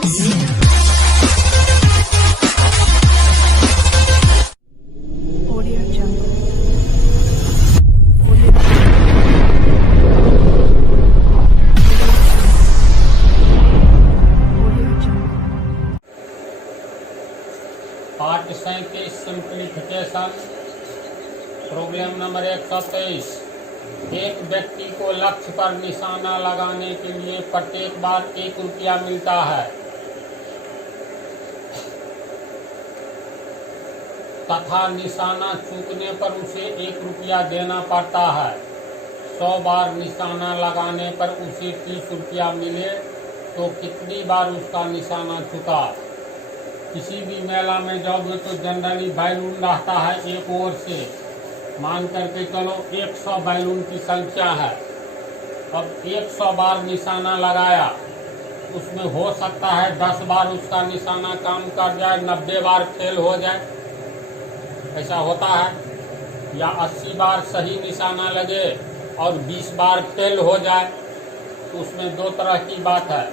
Audio Jungle. पाठ 37 simplification. Problem number 123। एक व्यक्ति को लक्ष्य पर निशाना लगाने के लिए प्रत्येक बार 1 रुपया मिलता है तथा निशाना चूकने पर उसे 1 रुपया देना पड़ता है। 100 बार निशाना लगाने पर उसे 30 रुपया मिले तो कितनी बार उसका निशाना चुका। किसी भी मेला में जाओगे तो जनरली बैलून रहता है एक ओर से, मान करके चलो 100 बैलून की संख्या है। अब 100 बार निशाना लगाया, उसमें हो सकता है 10 बार उसका निशाना काम कर जाए, 90 बार फेल हो जाए, ऐसा होता है। या 80 बार सही निशाना लगे और 20 बार फेल हो जाए, तो उसमें 2 तरह की बात है।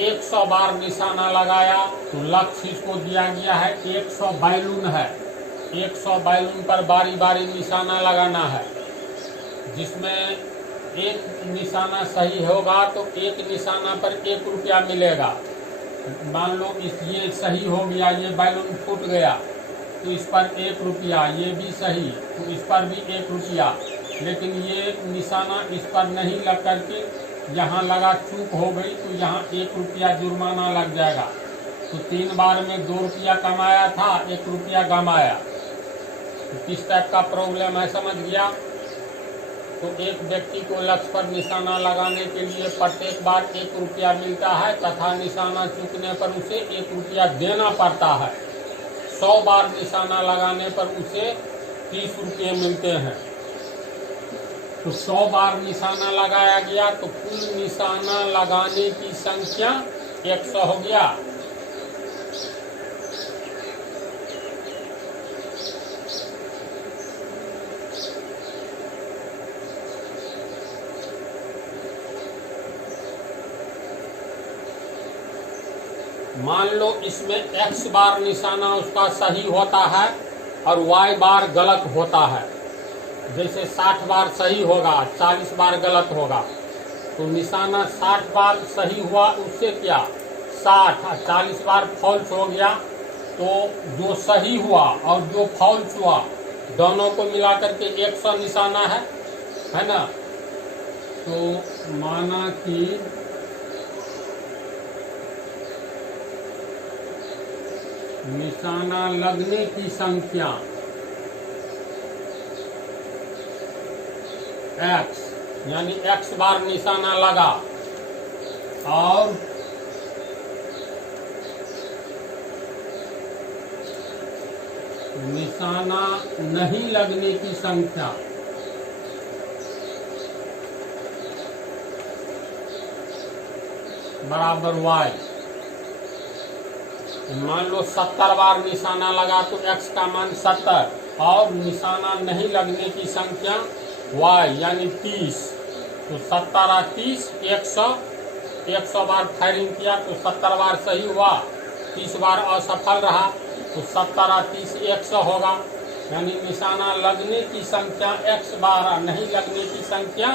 100 बार निशाना लगाया तो लक्ष्य इसको दिया गया है 100 बैलून है। 100 बैलून पर बारी बारी निशाना लगाना है, जिसमें एक निशाना सही होगा तो एक निशाना पर 1 रुपया मिलेगा। मान लो ये सही हो गया, ये बैलून फूट गया तो इस पर 1 रुपया, ये भी सही तो इस पर भी 1 रुपया। लेकिन ये निशाना इस पर नहीं लग करके यहाँ लगा, चूक हो गई तो यहाँ 1 रुपया जुर्माना लग जाएगा। तो 3 बार में 2 रुपया कमाया था, 1 रुपया गंवाया। तो किस टाइप का प्रॉब्लम है समझ गया। तो एक व्यक्ति को लक्ष्य पर निशाना लगाने के लिए प्रत्येक बार 1 रुपया मिलता है तथा निशाना चूकने पर उसे 1 रुपया देना पड़ता है। 100 बार निशाना लगाने पर उसे 30 रुपये मिलते हैं। तो 100 बार निशाना लगाया गया तो कुल निशाना लगाने की संख्या 100 हो गया। मान लो इसमें x बार निशाना उसका सही होता है और y बार गलत होता है। जैसे 60 बार सही होगा, 40 बार गलत होगा। तो निशाना 60 बार सही हुआ, उससे क्या 60 40 बार फॉल्स हो गया, तो जो सही हुआ और जो फॉल्स हुआ दोनों को मिला करके 100 निशाना है ना। तो माना कि निशाना लगने की संख्या x, यानी x बार निशाना लगा और निशाना नहीं लगने की संख्या बराबर y। मान लो 70 बार निशाना लगा तो x का मान 70 और निशाना नहीं लगने की संख्या y यानी 30। तो 70 और 30 100 बार फायरिंग किया तो 70 बार सही हुआ, 30 बार असफल रहा तो 70 और 30 100 होगा। यानी निशाना लगने की संख्या x बार और नहीं लगने की संख्या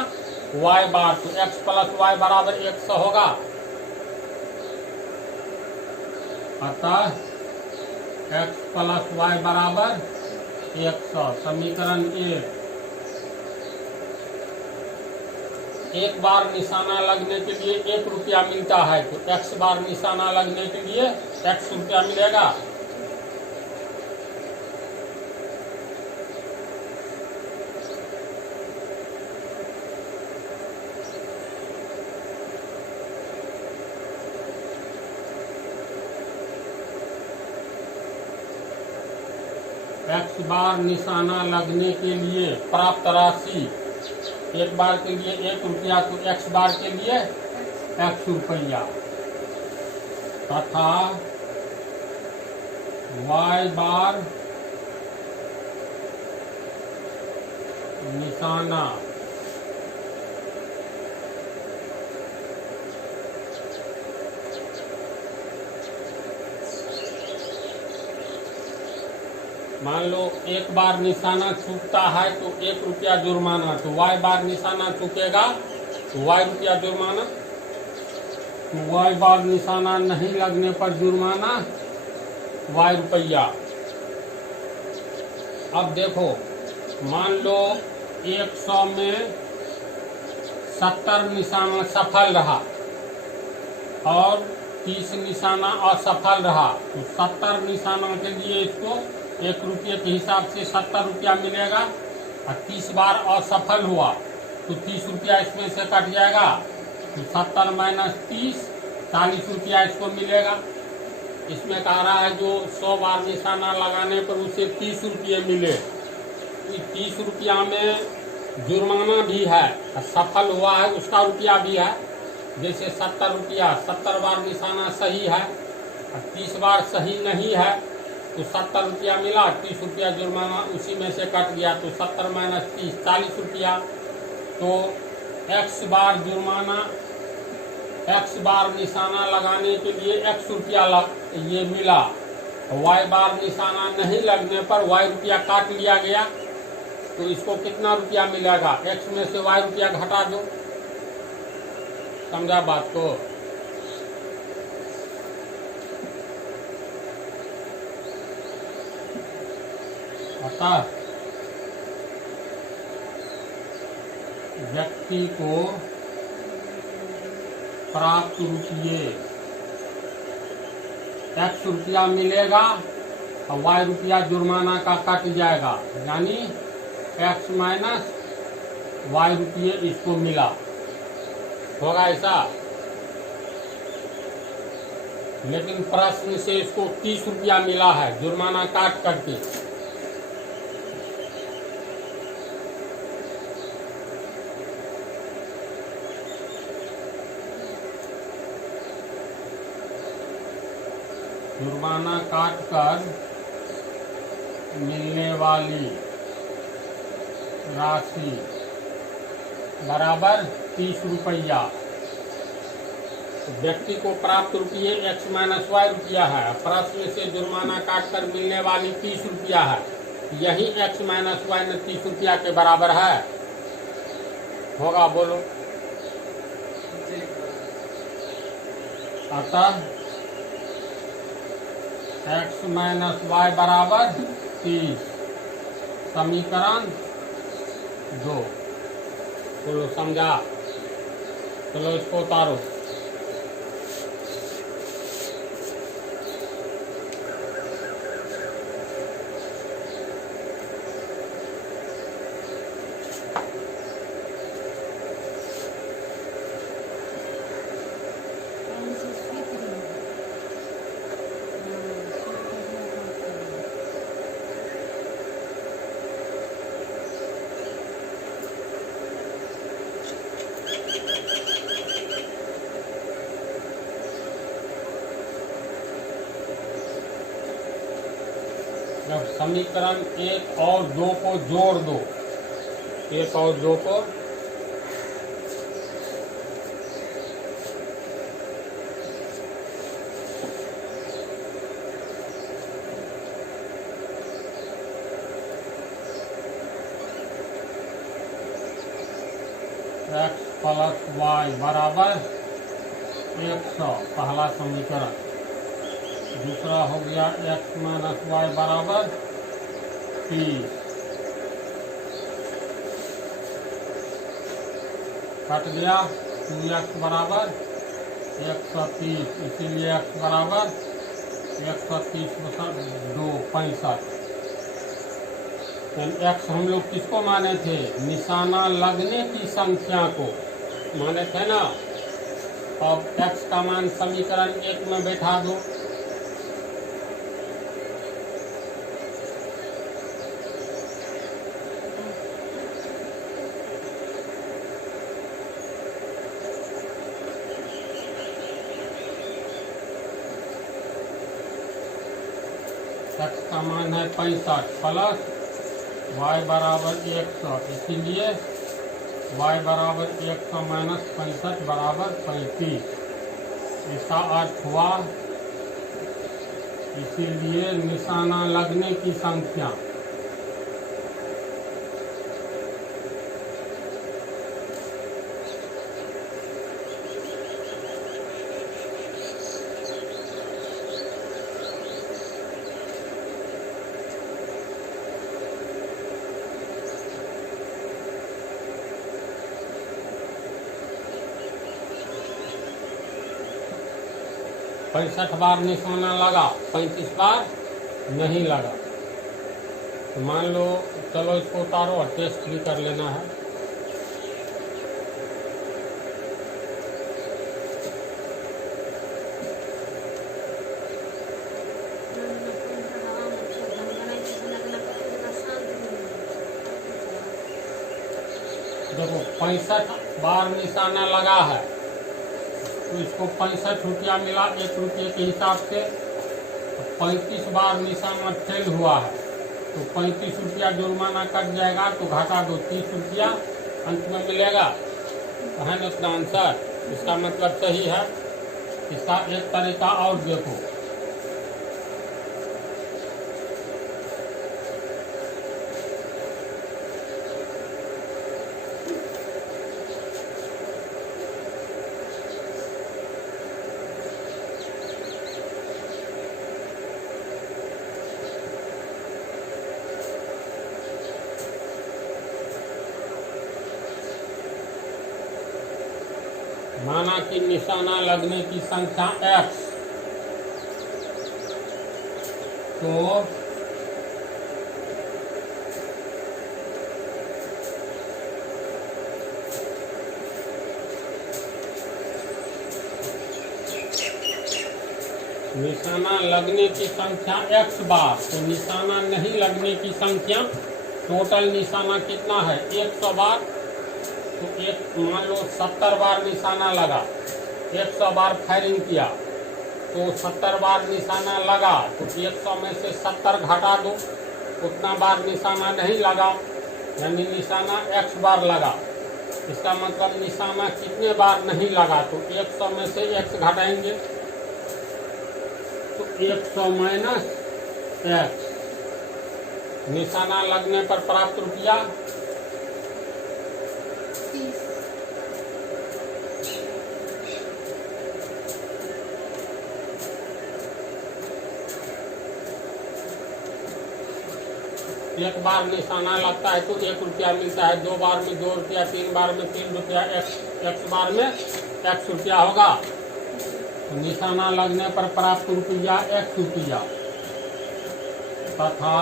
y बार। तो x प्लस y बराबर 100 होगा। अतः x प्लस y बराबर 100। समीकरण 1 बार निशाना लगने के लिए 1 रुपया मिलता है तो x बार निशाना लगने के लिए x रुपया मिलेगा। x बार निशाना लगने के लिए प्राप्त राशि, 1 बार के लिए 1 रुपया तो x बार के लिए x रुपया तथा y बार निशाना मान लो एक बार निशाना चूकता है तो 1 रुपया जुर्माना, तो y बार निशाना चूकेगा तो y रुपया जुर्माना, तो y बार निशाना नहीं लगने पर जुर्माना y रुपया। अब देखो, मान लो 100 में 70 निशाना सफल रहा और 30 निशाना असफल रहा, तो 70 निशाना के लिए इसको 1 रुपये के हिसाब से 70 रुपया मिलेगा, और 30 बार असफल हुआ तो 30 रुपया इसमें से कट जाएगा, तो 70 माइनस 30 40 रुपया इसको मिलेगा। इसमें कह रहा है जो 100 बार निशाना लगाने पर उसे 30 रुपये मिले, तो 30 रुपया में जुर्माना भी है, सफल हुआ है उसका रुपया भी है। जैसे 70 रुपया, 70 बार निशाना सही है और 30 बार सही नहीं है, तो 70 रुपया मिला, 30 रुपया जुर्माना उसी में से कट गया, तो 70 माइनस 30 40 रुपया। तो x बार जुर्माना, x बार निशाना लगाने के लिए x रुपया ये मिला, y बार निशाना नहीं लगने पर y रुपया काट लिया गया, तो इसको कितना रुपया मिलेगा, x में से y रुपया घटा दो। समझा बात को? अतः व्यक्ति को प्राप्त रुपये x रुपया मिलेगा और y रुपया जुर्माना का कट जाएगा, यानी x माइनस y रुपये इसको मिला, होगा ऐसा। लेकिन प्रश्न से इसको 30 रुपया मिला है जुर्माना काट करके। जुर्माना काट कर मिलने वाली राशि बराबर 30 रुपया। व्यक्ति को प्राप्त रुपये x माइनस y रुपया है, प्रश्न से जुर्माना काट कर मिलने वाली 30 रुपया है, यही x माइनस y में 30 रुपया के बराबर है, होगा? बोलो। अतः x माइनस y बराबर 30, समीकरण 2। बोलो, समझा? चलो इसको उतारो। जब समीकरण 1 और 2 को जोड़ दो, 1 और 2 को x प्लस y बराबर 100, पहला समीकरण। दूसरा हो गया x माइनस y बराबर 30, कट गया 2x बराबर 130, इसीलिए x बराबर 130 + 2 65। x हम लोग किसको माने थे? निशाना लगने की संख्या को माने थे ना। अब x का मान समीकरण 1 में बैठा दो, x का मान है 65 प्लस y बराबर 100, इसीलिए y बराबर 100 माइनस 65 बराबर 35। इसका अर्थ हुआ इसीलिए निशाना लगने की संख्या पैंसठ बार निशाना लगा, 35 बार नहीं लगा। तो मान लो, चलो इसको उतारो और टेस्ट भी कर लेना है। देखो 65 बार निशाना लगा है, तो इसको 65 रुपया मिला 1 रुपये के हिसाब से। तो 35 बार निशाना फेल हुआ है, तो 35 रुपया जुर्माना कट जाएगा, तो घटा दो 30 रुपया अंत में मिलेगा। तो है ना इसका आंसर। इसका मतलब सही है। इसका एक तरीका और देखो, माना कि निशाना लगने की संख्या x, तो निशाना लगने की संख्या x बार, तो निशाना नहीं लगने की संख्या, टोटल निशाना कितना है 100 बार। तो एक मान लो 70 बार निशाना लगा, 100 बार फायरिंग किया, तो 70 बार निशाना लगा, तो 100 में से 70 घटा दो, उतना बार निशाना नहीं लगा, यानी निशाना x बार लगा। इसका मतलब निशाना कितने बार नहीं लगा, तो 100 में से x घटाएंगे, तो 100 माइनस x, निशाना लगने पर प्राप्त रुपया 30। एक बार निशाना लगता है तो 1 रुपया मिलता है, 2 बार में 2 रुपया, 3 बार में 3 रुपया, x बार में x रुपया होगा। तो निशाना लगने पर प्राप्त रुपया x रुपया तथा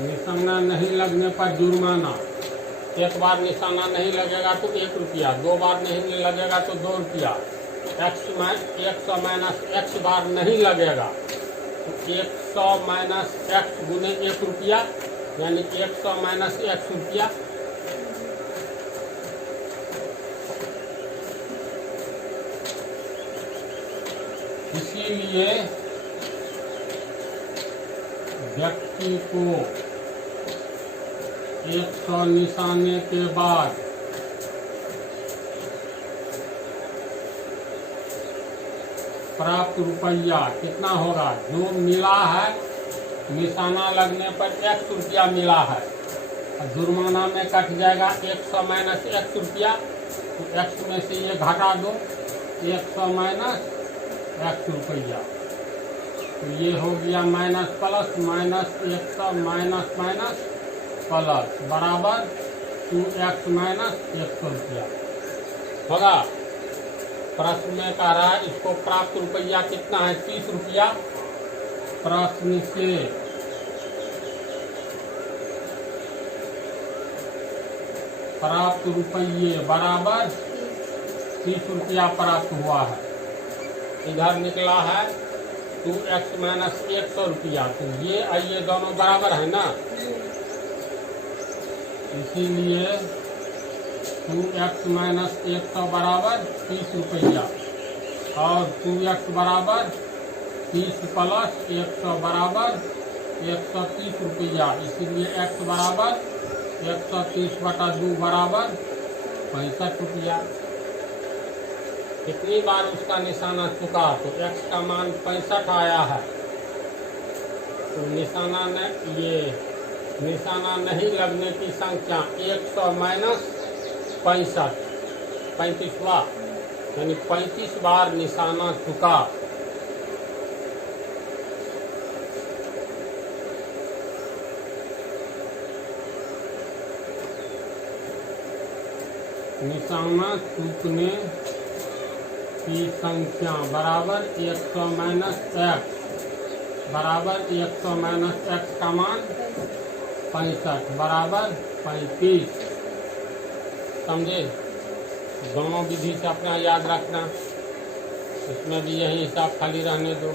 निशाना नहीं लगने पर जुर्माना। एक बार निशाना नहीं लगेगा तो 1 रुपया, 2 बार नहीं लगेगा तो 2 रुपया, 100 माइनस x बार नहीं लगेगा तो 100 माइनस x गुने 1 रुपया, यानी 100 माइनस x रुपया। इसीलिए व्यक्ति को 100 निशाने के बाद प्राप्त रुपया कितना होगा, जो मिला है निशाना लगने पर 1 रुपया मिला है, जुर्माना में कट जाएगा 100 माइनस 1 रुपया, तो x में से ये घटा दो, 100 माइनस 1 रुपया, तो ये हो गया minus plus, minus 100 minus minus plus बराबर 2x माइनस 100 रुपया होगा। प्रश्न में कह रहा है इसको प्राप्त रुपया कितना है 30 रुपया। प्रश्न से प्राप्त रुपये बराबर 30 रुपया प्राप्त हुआ है। इधर निकला है 2x माइनस 100 रुपया, तो ये दोनों बराबर है ना, इसीलिए 2x माइनस 100 बराबर 30 रुपया और 2x बराबर 30 प्लस 100 बराबर 130 रुपया, इसीलिए x बराबर 130/2 बराबर 65 रुपया। कितनी बार उसका निशाना चुका, तो x का मान 65 आया है, तो निशाना नहीं लगने की संख्या 100 माइनस 65, 35वां, यानी 35 बार निशाना चुका। निशाना चूकने की संख्या बराबर 100 माइनस x बराबर 100 माइनस x का मान 65 बराबर 35। समझे? दोनों विधि से अपना याद रखना, इसमें भी यही हिसाब खाली रहने दो।